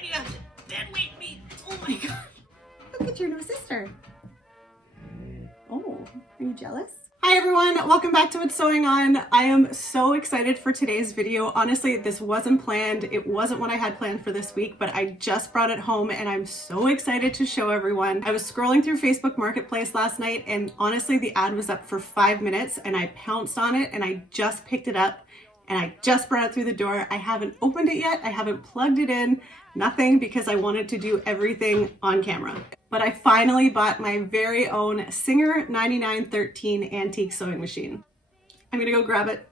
idea. Then wait me. Oh my god. Look at your new sister. Oh, are you jealous? Hi everyone, welcome back to What's Sewing On. I am so excited for today's video. Honestly, this wasn't planned. It wasn't what I had planned for this week, but I just brought it home and I'm so excited to show everyone. I was scrolling through Facebook Marketplace last night and honestly the ad was up for 5 minutes and I pounced on it and I just picked it up and I just brought it through the door. I haven't opened it yet. I haven't plugged it in, nothing, because I wanted to do everything on camera. But I finally bought my very own Singer 9913 antique sewing machine. I'm gonna go grab it.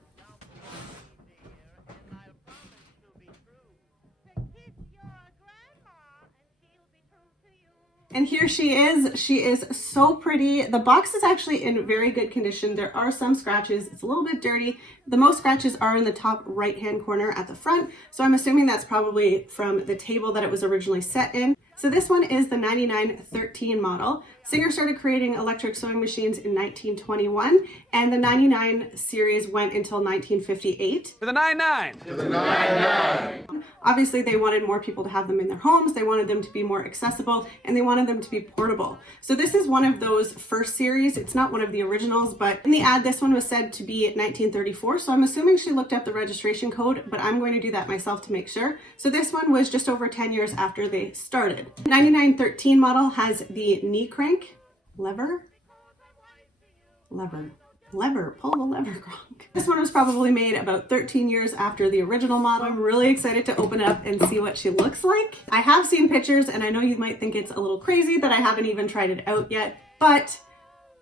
And here she is. She is so pretty. The box is actually in very good condition. There are some scratches. It's a little bit dirty. The most scratches are in the top right-hand corner at the front. So I'm assuming that's probably from the table that it was originally set in. So this one is the 9913 model. Singer started creating electric sewing machines in 1921, and the 99 series went until 1958. For the 99! For the 99! Obviously, they wanted more people to have them in their homes. They wanted them to be more accessible, and they wanted them to be portable. So this is one of those first series. It's not one of the originals, but in the ad, this one was said to be 1934. So I'm assuming she looked up the registration code, but I'm going to do that myself to make sure. So this one was just over 10 years after they started. 9913 model has the knee crank, pull the lever, Gronk. This one was probably made about 13 years after the original model. I'm really excited to open it up and see what she looks like. I have seen pictures and I know you might think it's a little crazy that I haven't even tried it out yet, but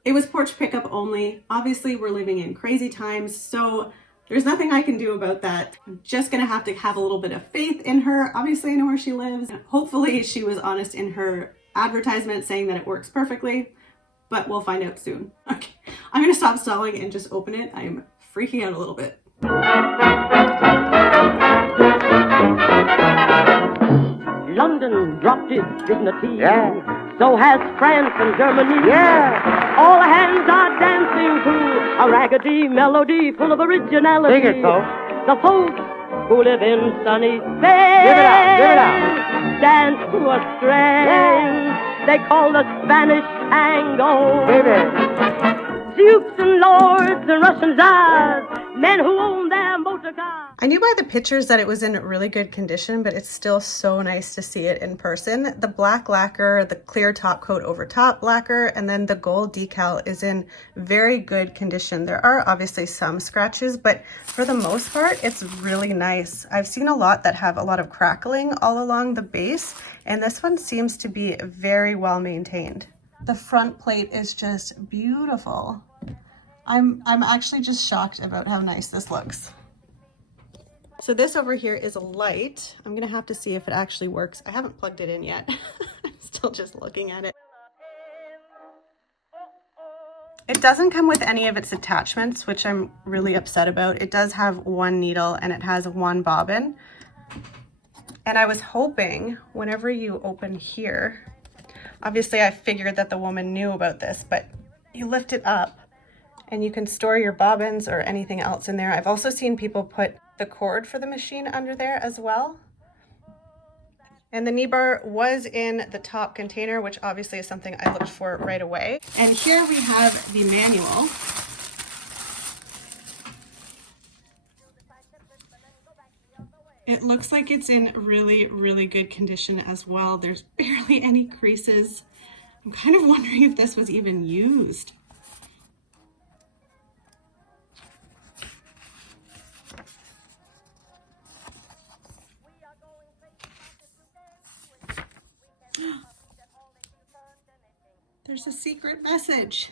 it was porch pickup only. Obviously, we're living in crazy times, so there's nothing I can do about that. I'm just gonna have to have a little bit of faith in her. Obviously, I know where she lives. Hopefully, she was honest in her advertisement saying that it works perfectly, but we'll find out soon. Okay, I'm gonna stop stalling and just open it. I am freaking out a little bit. London dropped its dignity. Yeah. So has France and Germany. Yeah. All hands are dancing to a raggedy melody full of originality. Sing it, folks. The folks who live in sunny Spain. Give it out. Dance to a strain they call the Spanish tango. Baby. Dukes and lords and Russian czars, men who own their motor cars. I knew by the pictures that it was in really good condition, but it's still so nice to see it in person. The black lacquer, the clear top coat over top lacquer, and then the gold decal is in very good condition. There are obviously some scratches, but for the most part, it's really nice. I've seen a lot that have a lot of crackling all along the base, and this one seems to be very well maintained. The front plate is just beautiful. I'm actually just shocked about how nice this looks. So this over here is a light. I'm gonna have to see if it actually works. I haven't plugged it in yet. I'm still just looking at it. It doesn't come with any of its attachments, which I'm really upset about. It does have one needle and it has one bobbin. And I was hoping whenever you open here, obviously I figured that the woman knew about this, but you lift it up and you can store your bobbins or anything else in there. I've also seen people put the cord for the machine under there as well. And the knee bar was in the top container, which obviously is something I looked for right away. And here we have the manual. It looks like it's in really, really good condition as well. There's barely any creases. I'm kind of wondering if this was even used. There's a secret message.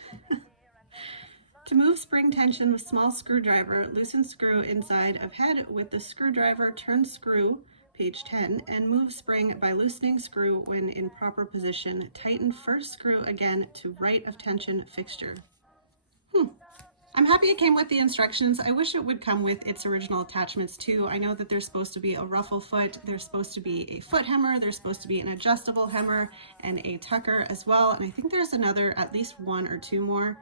To move spring tension with small screwdriver, loosen screw inside of head with the screwdriver, turn screw, page 10, and move spring by loosening screw when in proper position. Tighten first screw again to right of tension fixture. I'm happy it came with the instructions. I wish it would come with its original attachments too. I know that there's supposed to be a ruffle foot, there's supposed to be a foot hemmer, there's supposed to be an adjustable hemmer and a tucker as well. And I think there's another, at least one or two more,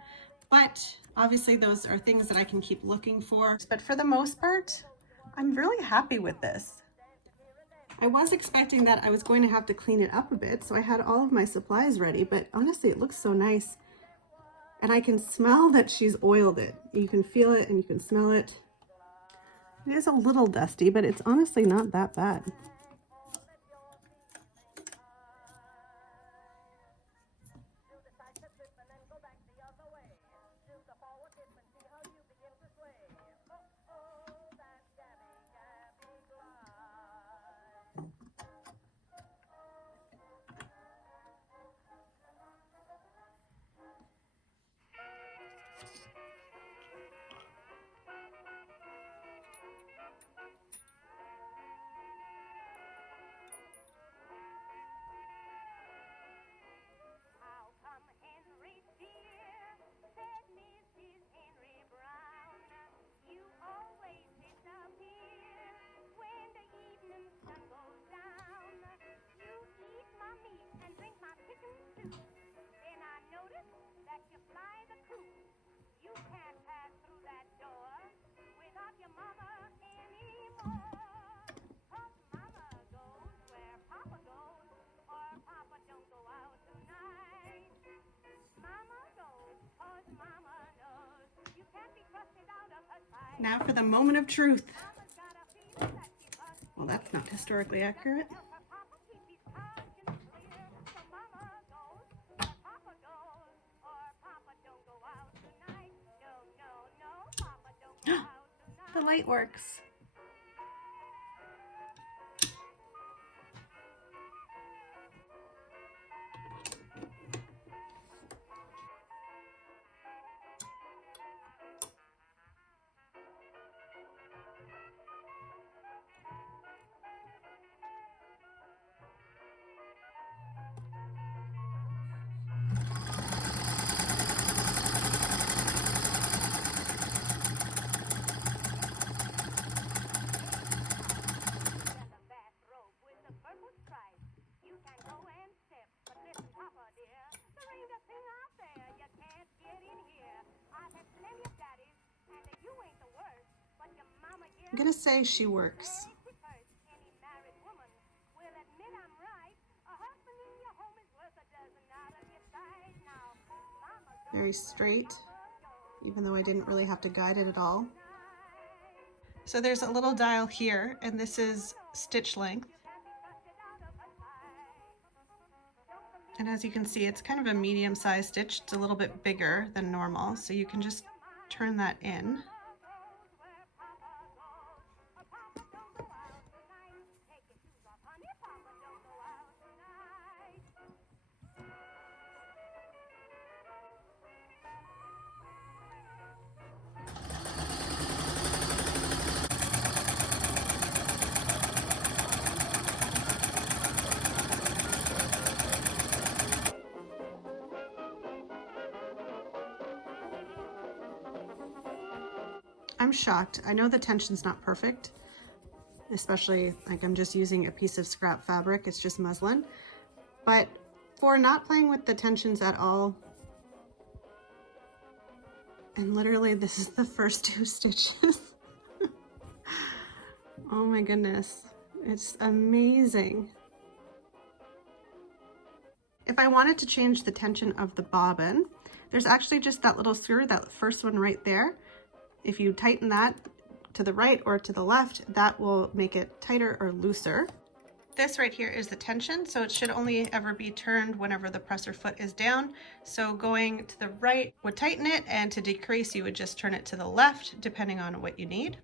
but obviously those are things that I can keep looking for. But for the most part, I'm really happy with this. I was expecting that I was going to have to clean it up a bit, so I had all of my supplies ready, but honestly, it looks so nice. And I can smell that she's oiled it. You can feel it and you can smell it. It is a little dusty, but it's honestly not that bad. Now for the moment of truth. Well, that's not historically accurate. The light works. I'm gonna say she works. Very straight, even though I didn't really have to guide it at all. So there's a little dial here, and this is stitch length. And as you can see, it's kind of a medium-sized stitch. It's a little bit bigger than normal, so you can just turn that in. I'm shocked. I know the tension's not perfect, especially like I'm just using a piece of scrap fabric. It's just muslin. But for not playing with the tensions at all, and literally this is the first 2 stitches. Oh my goodness, it's amazing. If I wanted to change the tension of the bobbin, there's actually just that little screw, that first one right there. If you tighten that to the right or to the left, that will make it tighter or looser. This right here is the tension, so it should only ever be turned whenever the presser foot is down. So going to the right would tighten it, and to decrease you would just turn it to the left, depending on what you need.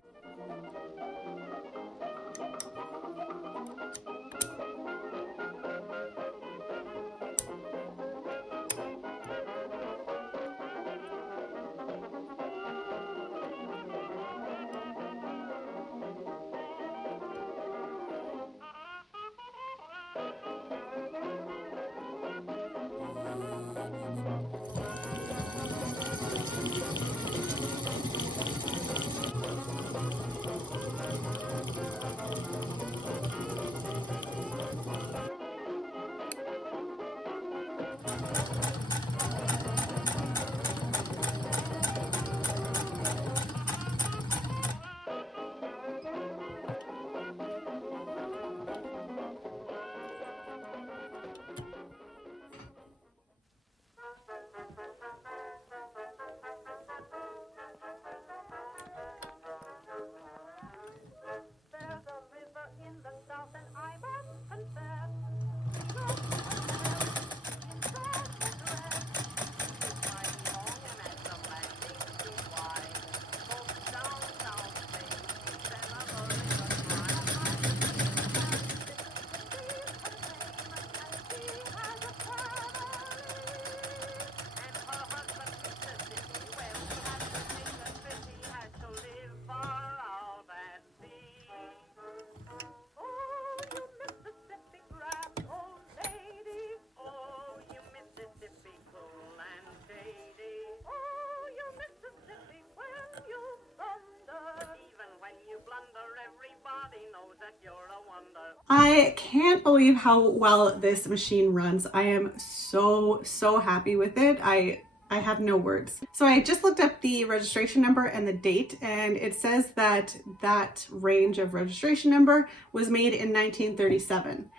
I can't believe how well this machine runs. I am so happy with it. I have no words. So I just looked up the registration number and the date, and it says that that range of registration number was made in 1937.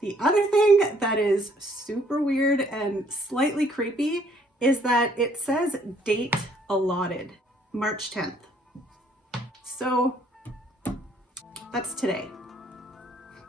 The other thing that is super weird and slightly creepy is that it says date allotted, March 10th. So that's today.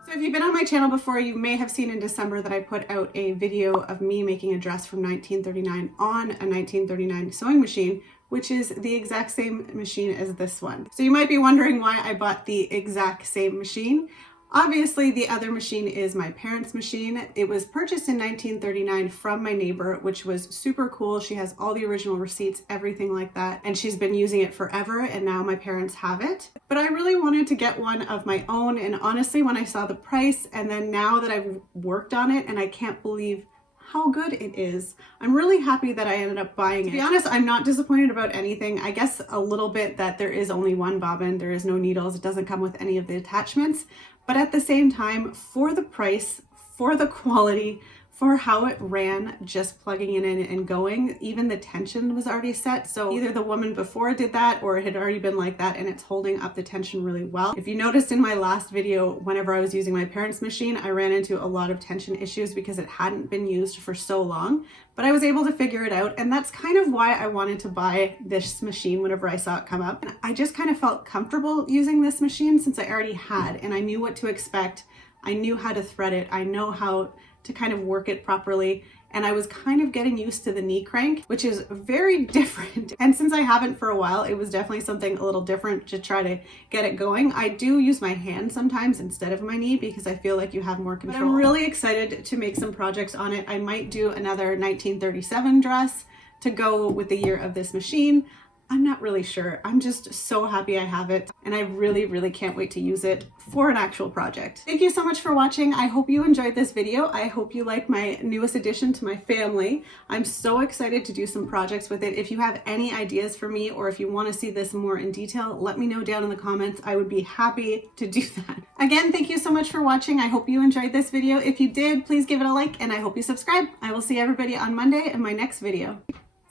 So if you've been on my channel before, you may have seen in December that I put out a video of me making a dress from 1939 on a 1939 sewing machine, which is the exact same machine as this one. So you might be wondering why I bought the exact same machine. Obviously, the other machine is my parents' machine. It was purchased in 1939 from my neighbor, which was super cool. She has all the original receipts, everything like that, and she's been using it forever, and now my parents have it. But I really wanted to get one of my own, and honestly, when I saw the price, and then now that I've worked on it, and I can't believe how good it is, I'm really happy that I ended up buying it. To be honest, I'm not disappointed about anything. I guess a little bit that there is only one bobbin, there is no needles, it doesn't come with any of the attachments. But at the same time, for the price, for the quality, for how it ran, just plugging it in and going, even the tension was already set. So either the woman before did that or it had already been like that, and it's holding up the tension really well. If you noticed in my last video, whenever I was using my parents' machine, I ran into a lot of tension issues because it hadn't been used for so long, but I was able to figure it out. And that's kind of why I wanted to buy this machine whenever I saw it come up. And I just kind of felt comfortable using this machine since I already had, and I knew what to expect. I knew how to thread it. I know how to kind of work it properly, and I was kind of getting used to the knee crank, which is very different. And since I haven't for a while, it was definitely something a little different to try to get it going. I do use my hand sometimes instead of my knee because I feel like you have more control. But I'm really excited to make some projects on it. I might do another 1937 dress to go with the year of this machine. I'm not really sure. I'm just so happy I have it, and I really can't wait to use it for an actual project. Thank you so much for watching. I hope you enjoyed this video. I hope you like my newest addition to my family. I'm so excited to do some projects with it. If you have any ideas for me, or if you want to see this more in detail, let me know down in the comments. I would be happy to do that. Again, thank you so much for watching. I hope you enjoyed this video. If you did, please give it a like, and I hope you subscribe. I will see everybody on Monday in my next video.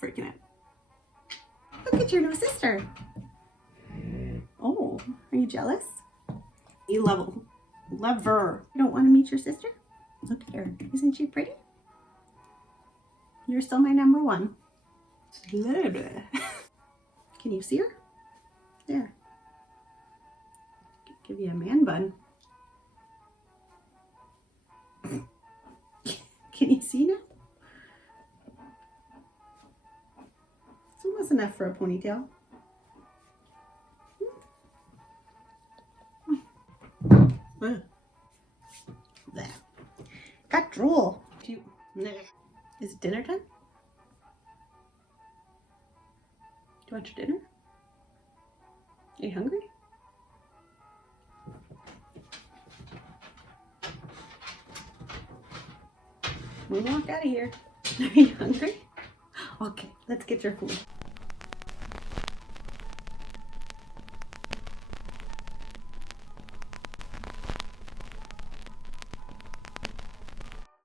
Freaking out. Look at your new sister. Oh, are you jealous? You love her. You don't want to meet your sister? Look at her. Isn't she pretty? You're still my number one. Can you see her? There. Give you a man bun. Can you see now? It's almost enough for a ponytail. There. Got drool. Is it dinner time? Do you want your dinner? Are you hungry? We walk out of here. Are you hungry? Okay, let's get your food.